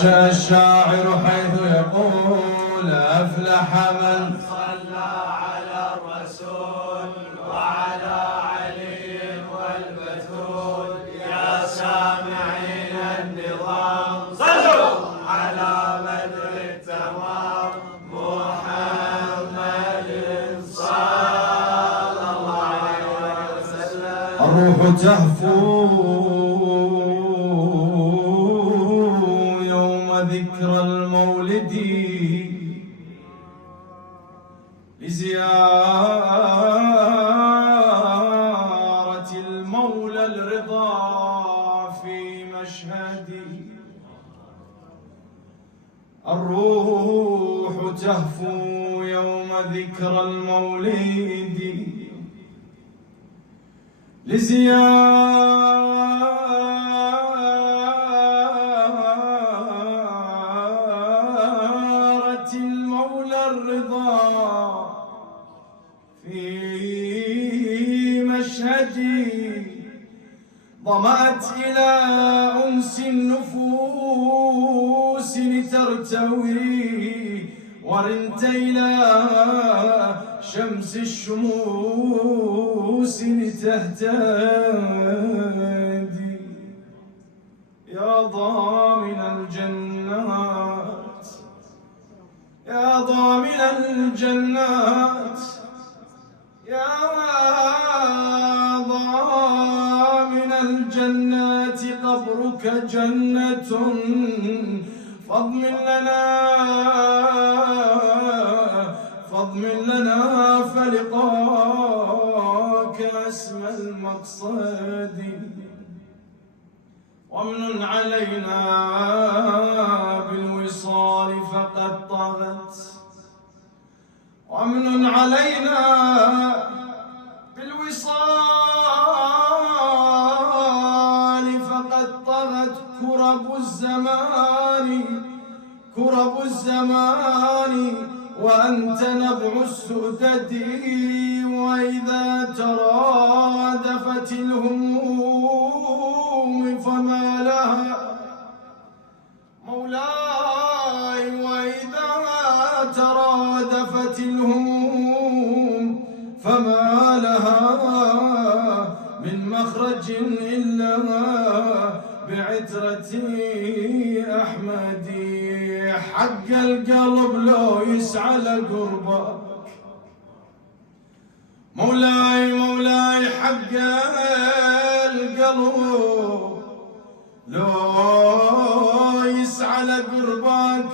أنشأ الشاعر حيث يقول أفلح من صلى على الرسول وعلى علي والبتول. يا سامعين النظام صلوا على بدر التمام محمد صلى الله عليه وسلم. الروح تهفو ذكر المولد لزيارة المولى الرضا في مشهده. الروح تهفو يوم ذكر المولد لزيارة في مشهدي. ظمأت إلى أنس النفوس لترتوي ورنت إلى شمس الشموس لتهتدي. يا ضامن الجنات يا ضامن الجنات يا ضامن الجنات قبرك جنة فاضمن لنا فلقاك اسم المقصد. وامن علينا بالوصال فقد طغت وامن علينا بالوصال فقد طغت كرب الزمان وأنت نبع السدد. وإذا ترادفت الهموم فما لها مولاي وإذا ترادفت الهموم فما لها من مخرج إلا بعترتي أحمدي. حق القلب لو يسعى لقربك مولاي حق القلب لو يسعى لقربك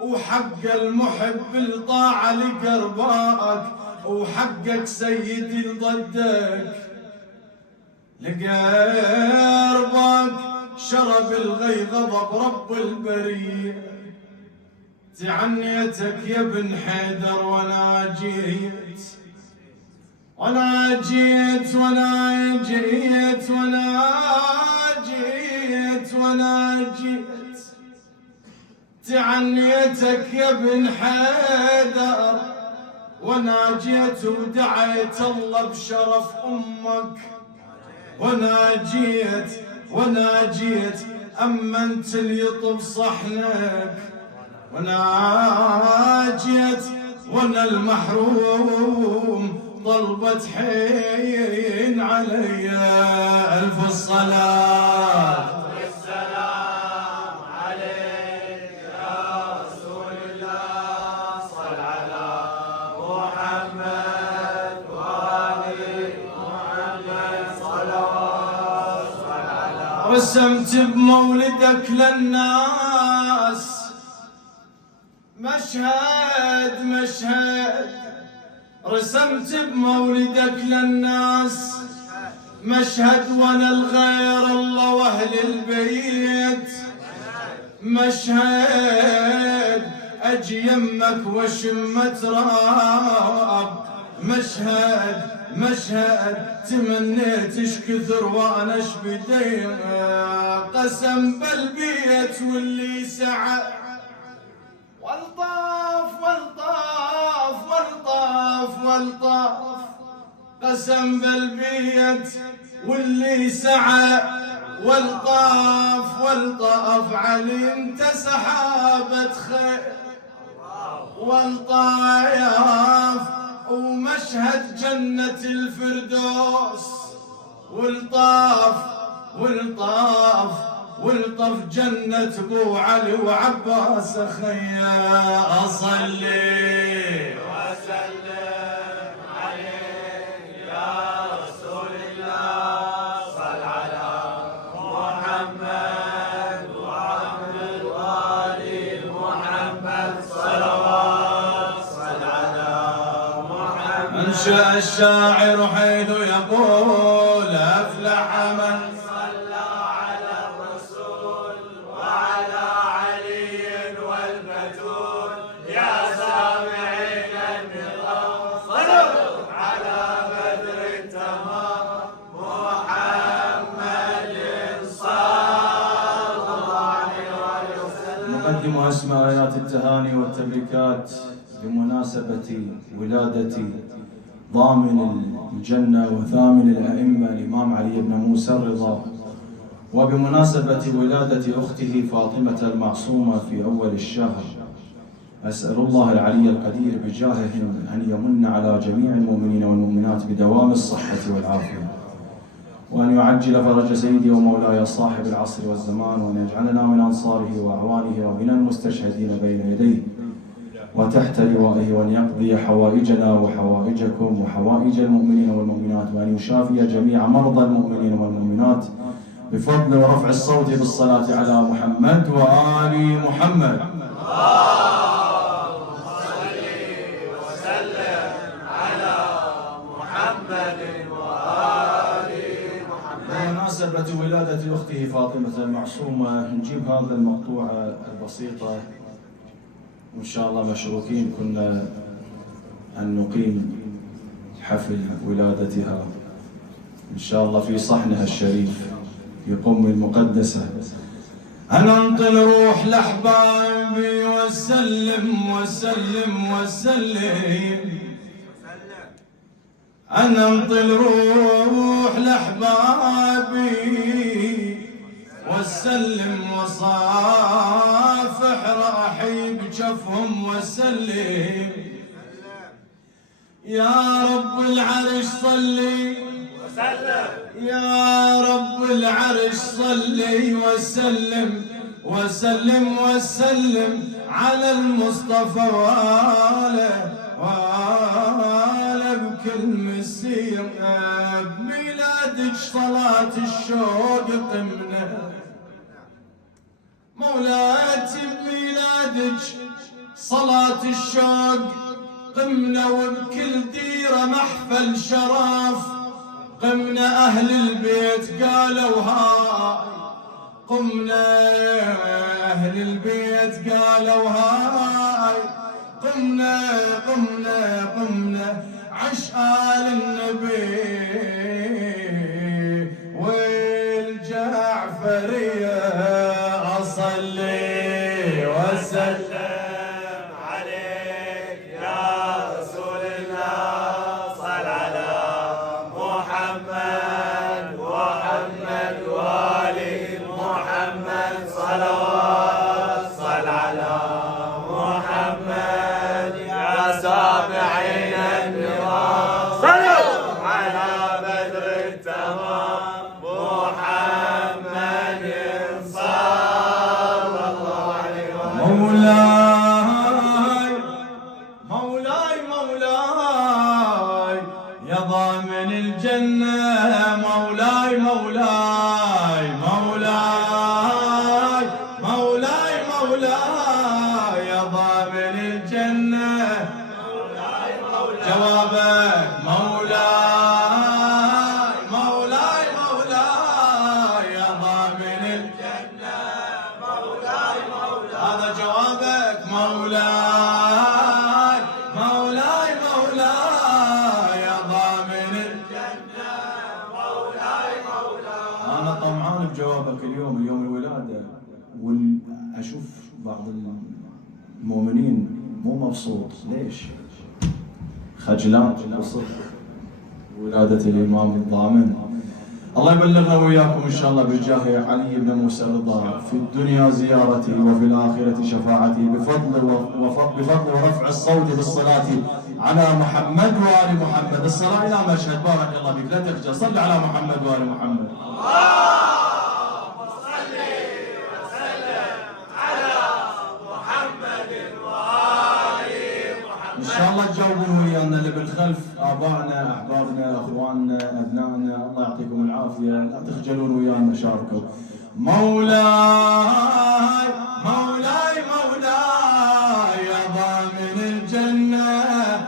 وحق المحب الطاعة لقربك وحقك سيدي لضدك لقربك. شرب الغي غضب رب البرية تعنيتك يا ابن حيدر وانا جيت تعنيتك يا ابن حيدر وانا جيت ودعيت الله بشرف امك وانا جيت امنت اليطب صحنك وانا جيت وانا المحروم طلبت حين علي الف الصلاه والسلام عليك يا رسول الله. صل على محمد وآل محمد صلوات. صل على رسمت بمولدك للناس مشهد رسمت بمولدك للناس مشهد وانا الغير الله واهل البيت مشهد اجي يمك وشم تراب مشهد تمنيت ايش كثر وانا ايش بدي قسم بالبيت واللي سعى والطاف قسم بالبيت واللي سعى والطاف علي انت سحى والطايف ومشهد جنة الفردوس، والطف جنة ابو علي وعباس خيا. اصلي وسلم عليك يا رسول الله، صل على محمد وعلى آل محمد صلوات، صل على محمد. انشأ الشاعر حيث يقول افلح من صلى على الرسول وعلى علي والبتول، يا سامعين النظام صلوا على بدر التمام محمد صلى الله عليه وسلم. نقدم أسمى آيات التهاني والتبريكات بمناسبة ولادة ضامن الجنة وثامن الأئمة الإمام علي بن موسى الرضا، وبمناسبة ولادة أخته فاطمة المعصومة في أول الشهر. أسأل الله العلي القدير بجاههم أن يمن على جميع المؤمنين والمؤمنات بدوام الصحة والعافية، وأن يعجل فرج سيدي ومولاي صاحب العصر والزمان، وأن يجعلنا من أنصاره وأعوانه ومن المستشهدين بين يديه وتحت لوائه، وأن يقضي حوائجنا وحوائجكم وحوائج المؤمنين والمؤمنات، وأن يشافي جميع مرضى المؤمنين والمؤمنات بفضل ورفع الصوت بالصلاة على محمد وآل محمد. بمناسبة ولادة أخته فاطمة المعصومة نجيب هذا المقطوع البسيطة، وإن شاء الله مشروكين كنا أن نقيم حفل ولادتها إن شاء الله في صحنها الشريف في قم المقدسة. أنا انطل روح لأحبابي وسلم وسلم وسلم، أنا انطل روح لأحبابي وسلم وصافح راحي بجفهم وسلم. يا رب العرش صلي وسلم، يا رب العرش صلي وسلم وسلم وسلم على المصطفى وآله بكل مسير. بميلادك صلاة الشوق قمنا مولاتي، بميلادك صلاة الشوق قمنا، وبكل ديرة محفل شرف قمنا. أهل البيت قالوا هاي قمنا، أهل البيت قالوا هاي قمنا قمنا قمنا. عشقال النبي والجعفرية أصلي وسلم عليك يا رسول الله، صل على محمد وآل محمد صلوات، صل على محمد. يا سامعين النظام صلوا على بدر التمام محمد صلى الله عليه وسلم. مولاي مولاي مولاي يا ضامن الجنة، مولاي مولاي مولاي مولاي مولاي يا ضامن الجنة. جوابك مولاي مولاي مولاي يا ضامن الجنة، مولاي مولاي. هذا جوابك مولاي مولاي مولاي يا ضامن الجنة، مولاي مولاي. أنا طمعان بجوابك اليوم الولادة، وأشوف بعض المؤمنين مو مبسوط. ليش؟ خجلان بصدق ولادة الإمام الضامن. الله يبلغنا وإياكم إن شاء الله بجاه علي بن موسى الرضا في الدنيا زيارته وفي الآخرة شفاعته بفضل ورفع الصوت بالصلاة على محمد وآل محمد. الصلاة إلى مشهد. بارك الله فيك، لا تخجل، صل على محمد وآل محمد. اللهم صل وسلم على محمد وآل محمد. إن شاء الله تجاوبون ويانا اللي بالخلف، آبائنا، أحبابنا، أخواننا، أبنائنا، الله يعطيكم العافية، لا تخجلون ويانا، شاركوا. مولاي مولاي مولاي يا ضامن الجنة،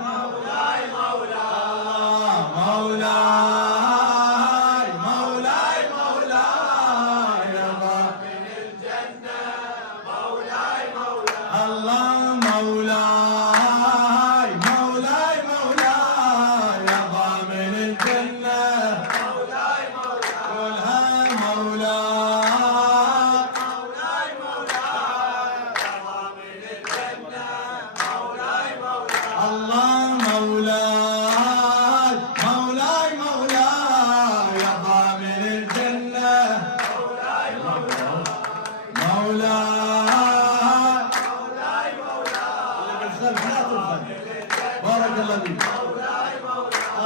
مولاي مولاي مولاي مولاي مولاي يا ضامن الجنة، مولاي مولاي الله مولاي مولاي مولاي يا ضامن الجنة، مولاي مولاي قولها مولاي مولاي مولاي يا ضامن الجنة، مولاي مولاي الله مولاي مولاي مولاي يا ضامن الجنة، مولاي مولاي مولاي مولاي مولاي بالخلف لا تبخل. بارك الله فيك.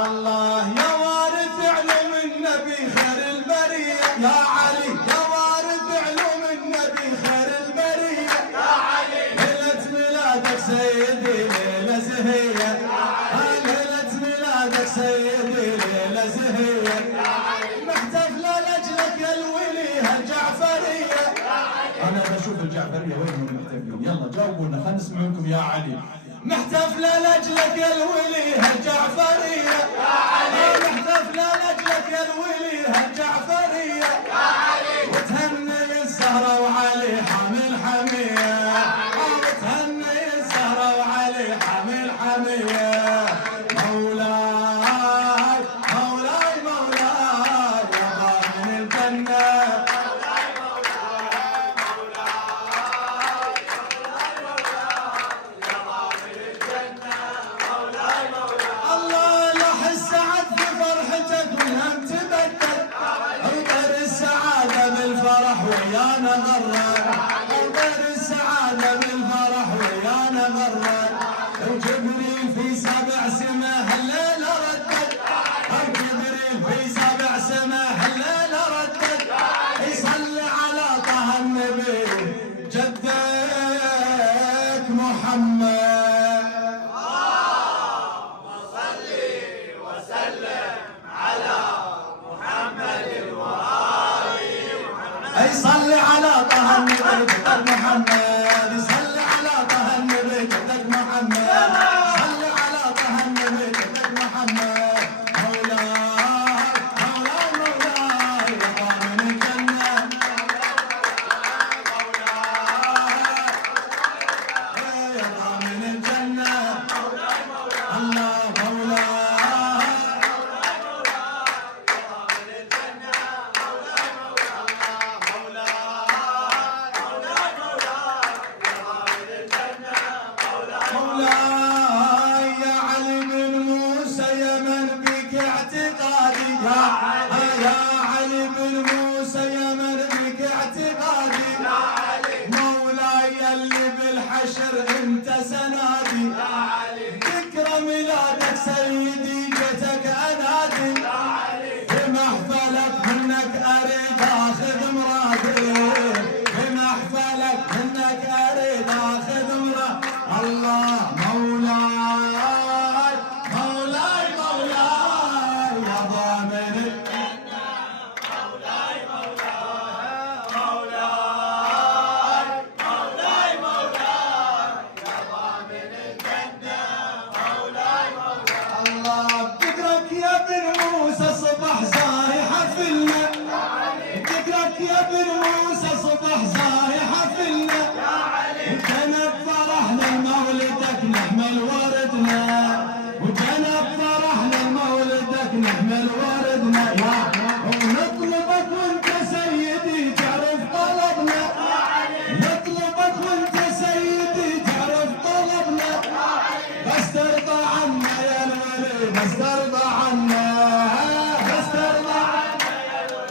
الله يا وارث علوم النبي خير البرية يا علي، يا وارث علوم النبي خير البرية يا علي، ليلة ميلادك سيدي ليلة زهية، ليلة ميلادك سيدي ليلة زهية، محتفلة لأجلك يا الوليها الجعفرية. أنا بشوف الجعفرية وينهم محتفلين، يلا جاوبونا خلينا نسمع منكم يا علي. محتفلة لأجلك يا الوليها الجعفرية، محتفلة لأجلك يا الوليها الجعفرية، وتهني الزهرة وعلي حامل حمية، وتهني الزهرة وعلي حامل حمية. مولاي مولاي مولاي يا ضامن الجنة، الله لاح السعد بفرحتك والهم تبدل، وطير السعادة بالفرح ويانا غرة، وطير السعادة بالفرح ويانا غرة، وجبريل في سبع سما هالليلة ردد، وجبريل في سبع سما هالليلة ردد، يصلي على طه النبي جدك محمد. يصلي على طه النبي جدك محمد، يصلي على طه النبي جدك محمد، صلي على طه النبي جدك محمد. مولاي مولاي مولاي يا ضامن الجنة، يا ضامن الجنة، الله مولاي مولاي يا علي بن موسى يا من بك اعتقادي، يا علي بن موسى يا من بك اعتقادي، مولاي اللي بالحشر انت سنادي، ذكرى ميلادك سيدي جتك انادي، بمحفلك منك اريد اخذ مرادي، بمحفلك منك اريد اخذ مرادي. الله مولاي مولاي مولاي يا ضامن الجنة، مولاي مولاي مولاي مولاي يا ضامن الجنة، مولاي مولاي الله بذكرك يا ابن موسى صبح زايحة فينا، بذكرك يا ابن موسى صبح زايحة فينا، وجنب فرحنا لمولدك نحمل وردنا، وجنب فرحنا لمولدك نحمل وردنا، ونطلبك وانت سيدي تعرف طلبنا، نطلبك وانت سيدي تعرف طلبنا، بس ترضى عنا يا الولي، بس ترضى عنا، بس ترضى عنا يا الولي.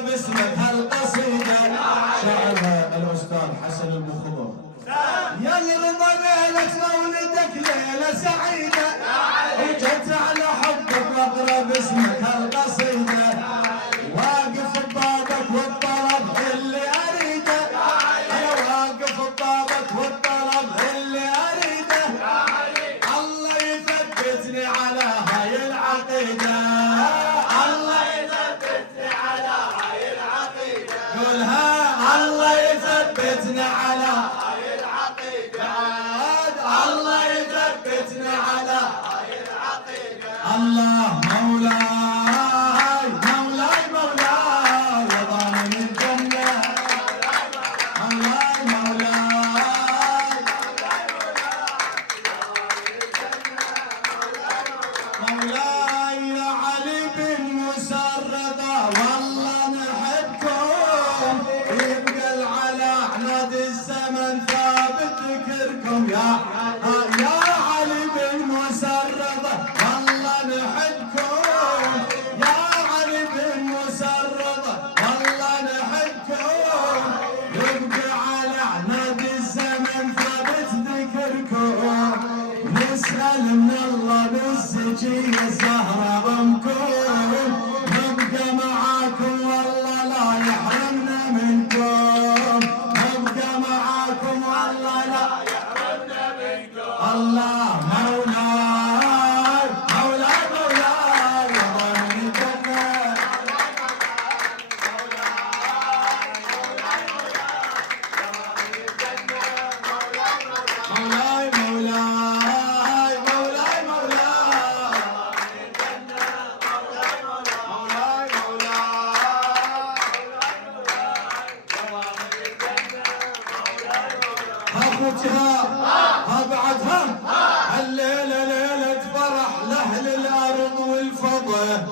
باسمك هالقصيدة شاعرها الأستاذ حسن البخضر. يا رضا ليلة مولدك ليلة سعيدة وجت على حبك واقرا باسمك هالقصيدة واقف ببابك والطلب اللي اريده انا واقف ببابك والطلب اللي اريده الله يثبتني على هاي العقيدة الله يثبتني على هاي العقيدة قولها الله يثبتني على الله يثبتنا على هاي العقيدة الله مولاي مولاي مولاي يا ضامن الجنة مولاي مولاي مولاي يا علي بن موسى الرضا والله نحبكم يبقى العلا عناد الزمن ثابت ذكركم يا علي بن موسى الرضا والله نحبكم يا علي بن موسى الرضا والله نحبكم يبقى على عناد الزمن ثابت ذكركم نسأل من الله بالزكية الزهرة أمكم نبقى معاكم والله لا يحرمنا منكم نبقى معاكم والله لا يحرمنا منكم الله مولاي مولاي مولاي يا ضامن الجنة مولاي مولاي مولاي اخوتها ها بعدها الليله ليله فرح لاهل الارض والفضا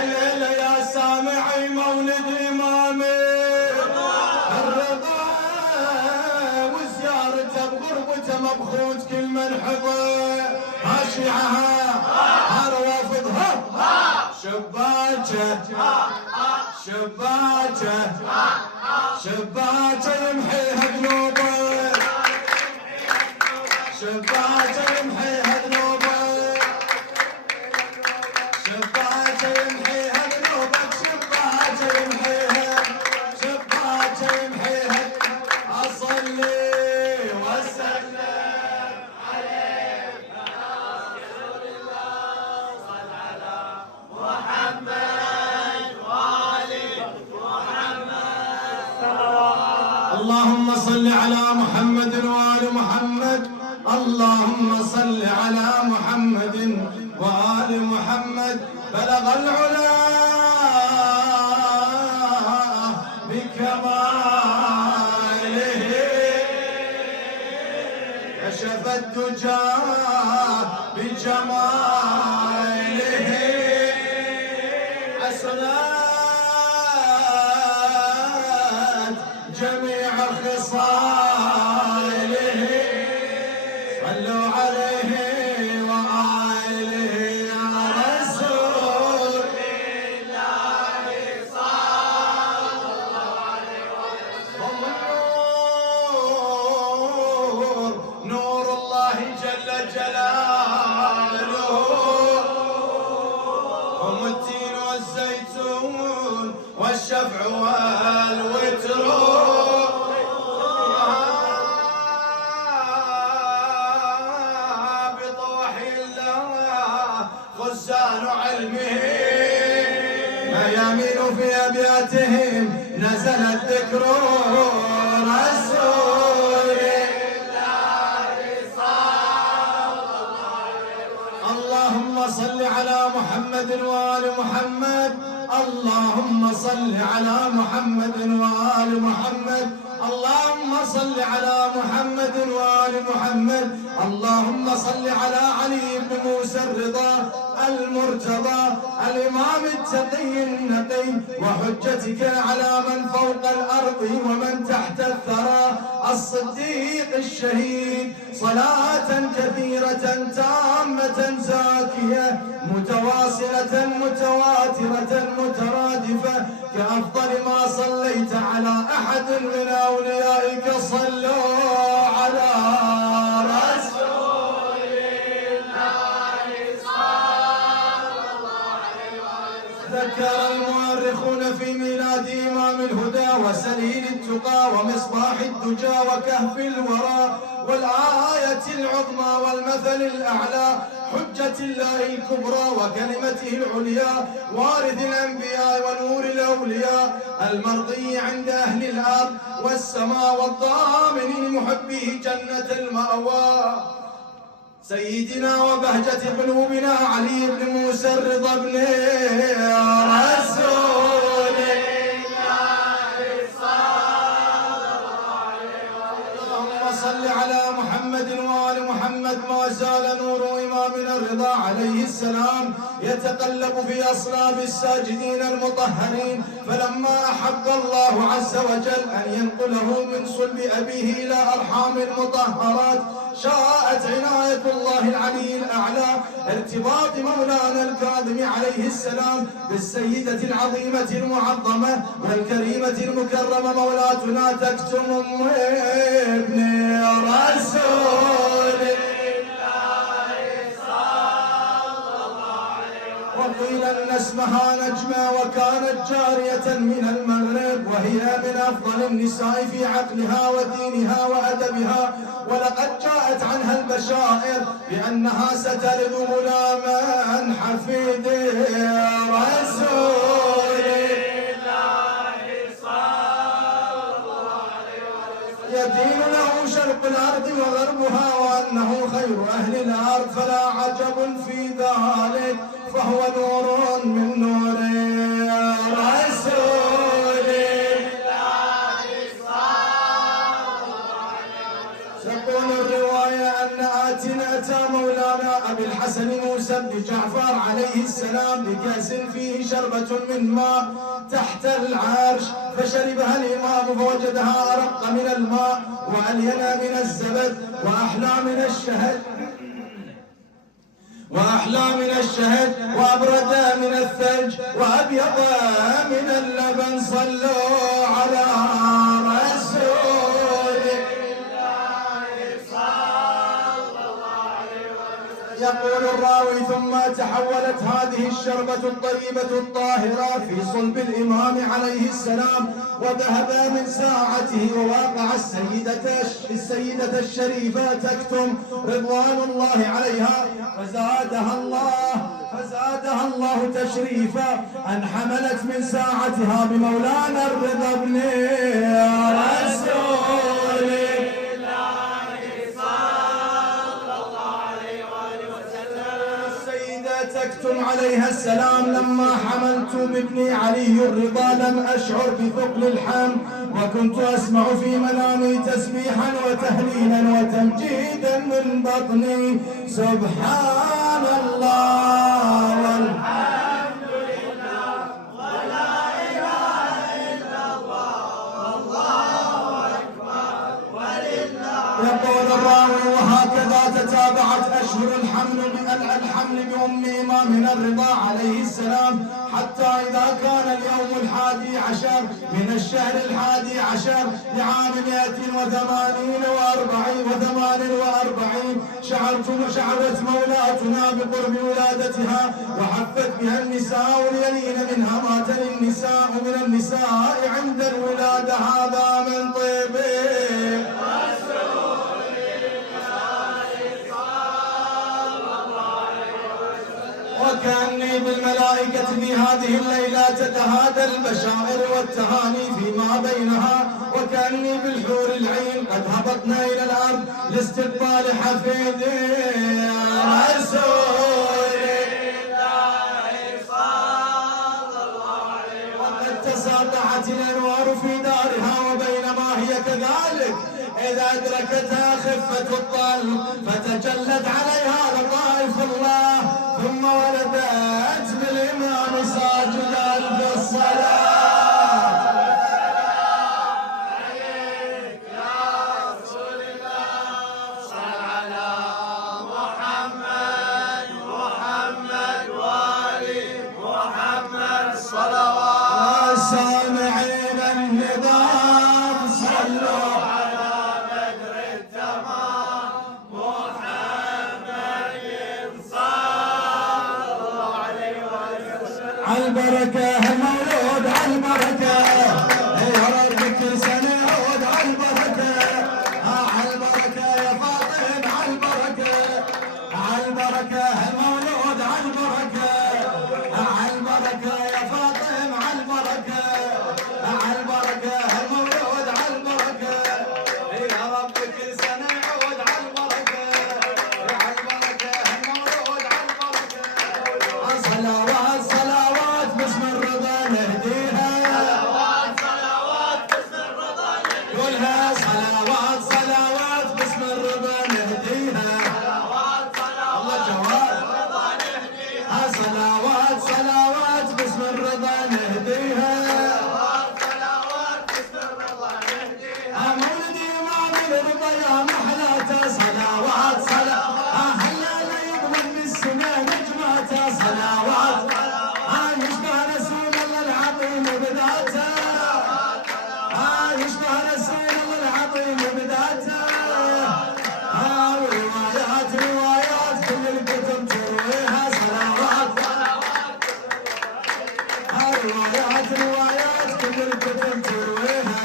الليله يا سامعي مولد امامي الرضا وزيارته بغربته مبخوت كل من حضر ها شيعها ها روافضها شباكه شباكه شباكه يمحيها ذنوبه شباكه يمحيها ذنوبه شباكه يمحيها ذنوبك شباكه يمحيها اصلي واسلم عليك يا رسول الله صل على محمد وآل محمد اللهم صل على محمد وآل محمد اللهم صل على محمد وآل محمد بلغ العلا بكماله كشف الدجى بجماله حسنات جميع خصاله صلوا عليه وآله يا رسول الله صلى الله عليه وسلم النور نور الله جل جلاله هم التين والزيتون والشفع والوتر بطوحي الله خزان علمه ميامين في أبياتهم نزل الذكر رسول الله صلى الله عليه وسلم اللهم صل على محمد وآل محمد اللهم صل على محمد وآل محمد اللهم صل على محمد وآل محمد اللهم صل على علي بن موسى الرضا المرتضى الإمام التقي النقي وحجتك على من فوق الأرض ومن تحت الثرى الصديق الشهيد صلاة كثيرة تامة زاكية متواصلة متواترة مترادفة كأفضل ما صليت على أحد من أوليائك صلوا على رسول الله صلى الله عليه وسلم. ذكر المؤرخون في ميلاد إمام الهدى وسليل التقى ومصباح الدجى وكهف الورى والآية العظمى والمثل الأعلى حجة الله الكبرى وكلمته العليا وارث الأنبياء ونور الأولياء المرضي عند أهل الأرض والسماء والضامن لمحبه جنة المأوى سيدنا وبهجة قلوبنا علي بن موسى الرضا بن رسول الله صلى الله عليه وسلم. اللهم صل على محمد وآل محمد. ما زال نور إمامنا الرضا عليه السلام يتقلب في أصلاب الساجدين المطهرين، فلما أحب الله عز وجل أن ينقله من صلب أبيه إلى أرحام المطهرات شاءت عناية الله العلي الأعلى ارتباط مولانا الكاظم عليه السلام بالسيدة العظيمة المعظمة والكريمة المكرمة مولاتنا تكتم أم ابن رسول الله صلى الله عليه وسلم. وقيل أن اسمها نجمة وكانت جارية من المغرب وهي من أفضل النساء في عقلها ودينها وأدبها، ولقد جاءت عنها البشائر بأنها ستلد غلاما حفيد رسول الله صلى الله عليه وسلم يدين له شرق الأرض وغربها وأنه خير أهل الأرض، فلا عجب في ذلك فهو نور من نور رسول الله صلى الله عليه وسلم. تقول الرواية أن أتى مولانا أبي الحسن موسى بن جعفر عليه السلام بكأس فيه شربة من ماء تحت العرش، فشربها الإمام فوجدها أرق من الماء وألين من الزبد وأحلى من الشهد وأبرد من الثلج وأبيض من اللبن. صلوا على رسول الله صلى الله عليه وسلم. يقول الراوي ثم تحولت هذه الشربة الطيبة الطاهرة في صلب الإمام عليه السلام وذهب من ساعته وواقع السيدة الشريفة تكتم رضوان الله عليها فزادها الله تشريفا أن حملت من ساعتها بمولانا الرضا بن رسول الله صلى الله عليه وسلم. السيدة تكتم عليها السلام لما حملت بابني علي الرضا لم أشعر بثقل الحمل وكنت أسمع في منامي تسبيحا وتهليلا وتمجيدا من بطني سبحان الله والحمد لله ولا إله إلا الله والله أكبر ولله. يقول الراوي وهكذا تتابعت أشهر الحمل بأم إمامنا الرضا عليه السلام حتى إذا كان اليوم 11 من الشهر 11 لعام 148 شعرت مولاتنا بقرب ولادتها وحفت بها النساء ليلين منها ما تلي النساء من النساء عند الولادة. هذا من طيبه وكأني بالملائكة في هذه الليلة تتهادى البشائر والتهاني فيما بينها وكأني بالحور العين قد هبطنا إلى الأرض لاستقبال حفيد رسول الله صلى الله عليه وسلم. وقد تساطعت الأنوار في دارها وبينما هي كذلك إذا أدركتها خفة الطل فتجلت عليها لطائف الله ثم ولدت بالإمام ساجدا في الصلاة. عليك يا رسول الله صل على محمد وآل محمد صلوات البركة هالمولود عالبركة يا رب كل سنة يعود عالبركة عالبركة يا فاطم عالبركة عالبركة هالمولود عالبركة عالبركة يا فاطم عالبركة عالبركة هالمولود عالبركة يا رب كل سنة يعود عالبركة عالبركة هالمولود عالبركة صلوات صلوات باسم الرضا نهديها صلوات باسم الرضا نهديها قولها صلوات صلوات باسم الرضا نهديها الله جواد صلوات صلوات باسم الرضا نهديها مولد امام الرضا يا محلاته صلوات صلوات هلا يضمن السماء نجماته صلوات يشبه رسول الله العظيم بذاته يشبه رسول الله العظيم بذاته وروايات روايات كل الكتب ترويها صلوات روايات روايات كل الكتب ترويها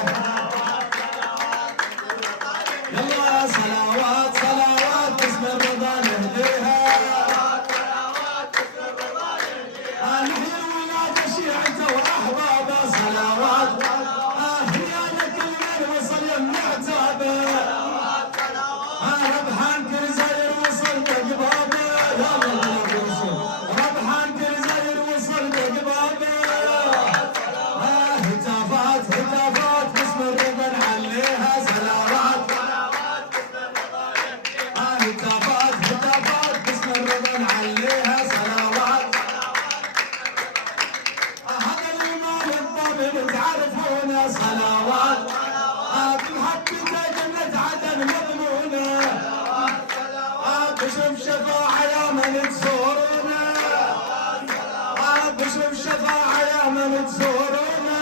يلا صلوات صلوات باسم الرضا نهديها نحيي ولاد شيعته واحبابه صلوات هيا لك الليل وصل يم عتابه ربحان كل زاير وصل بقبابه يا الله ربحان كل زاير وصل بقبابه هتافات هتافات باسم الرضا نعليها صلوات هتافات هتافات باسم الرضا نعليها صلوات هذا الإمام الضامن تعرفونه صلوات بمحبته جنة عدن مضمونة بشوف شفاعة يا من تزورونه بشوف شفاعة يا من تزورونه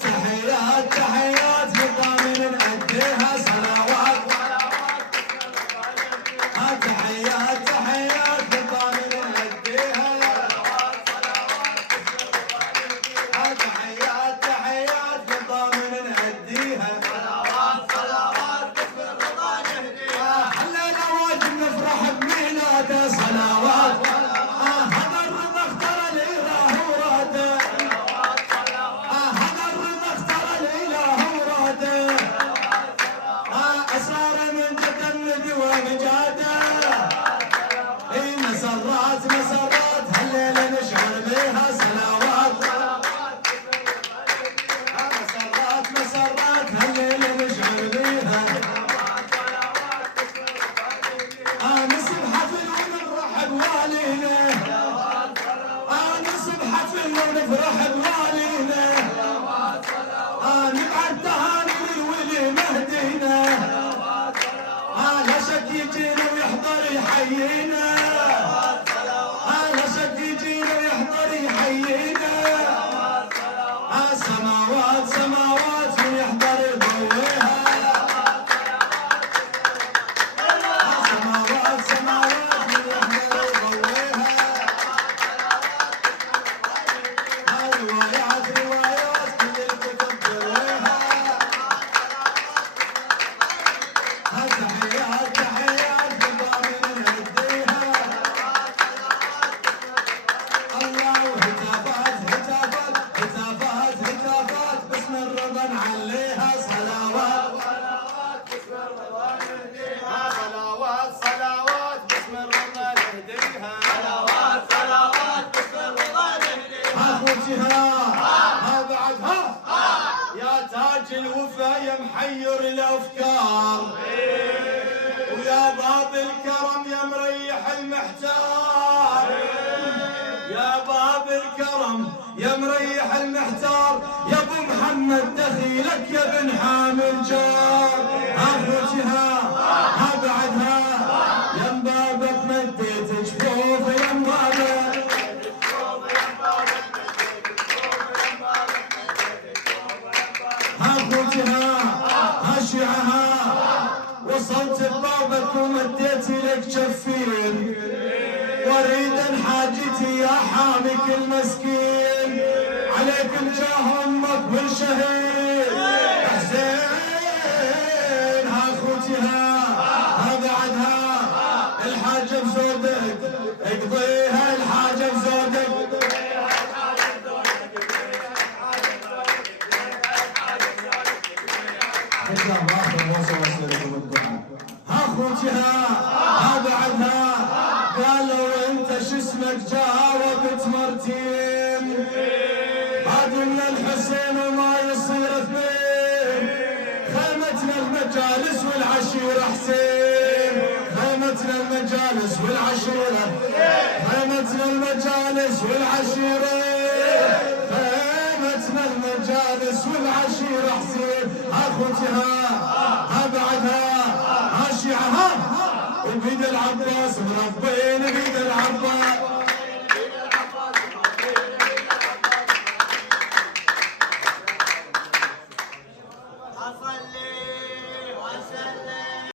تحيات تحيات للضامن نأديها صلوات تحيات تحيات للضامن نأديها تحيات تحيات للضامن نأديها حلينا واجب نفرح بميلاده صلوات هذا الرضا اختار الاله وراده هذا الرضا اختار الاله وراده اسرار من جد ونجاده مسرات مسرات هالليله نشعر بيها صلوات مسرات مسرات هالليله نشعر بيها نصب حفل ونفرح بوالينا نصب حفل ونفرح بوالينا نبعت تهاني للولي مهدينا لا شك يجينا ويحضر يحيينا لا شك يجينا ويحضر يحيينا سماوات سماوات ويحضر يضويها سماوات سماوات ويحضر يضويها روايات روايات كل الكتب ترويها تحيات تحيات للضامن نهديها الله وهتافات هتافات هتافات هتافات باسم الرضا نعليها صلوات صلوات صلوات باسم الرضا نهديها اخوتها بعدها يا تاج الوفا يا محير الافكار ويا باب الكرم يا مريح المحتار يا باب الكرم يا مريح المحتار يا ابو محمد دخيلك يا بن حامل جار اخوتها بعدها يا بابك مديت جفوف يا بابك اخوتها هشعها وصلت ببابك ومديت لك جفين وريدا حاجتي يا حامي كل عليك الجاه امك والشهيد حسين. ها اخوتي ها بعدها الحاجة بزودك اقضيها الحاجة بزودك. ها اخوتي ها بعدها قالوا انت شو اسمك جاوبت مرتين هادنا الحسين وما يصير اثنين. خيمتنا المجالس والعشيرة حسين خيمتنا المجالس والعشيرة خيمتنا المجالس والعشيرة خيمتنا المجالس والعشيرة حسين. اخوتي ها بعدها ها شيعة ها وبيد العباس مربين بيد العباس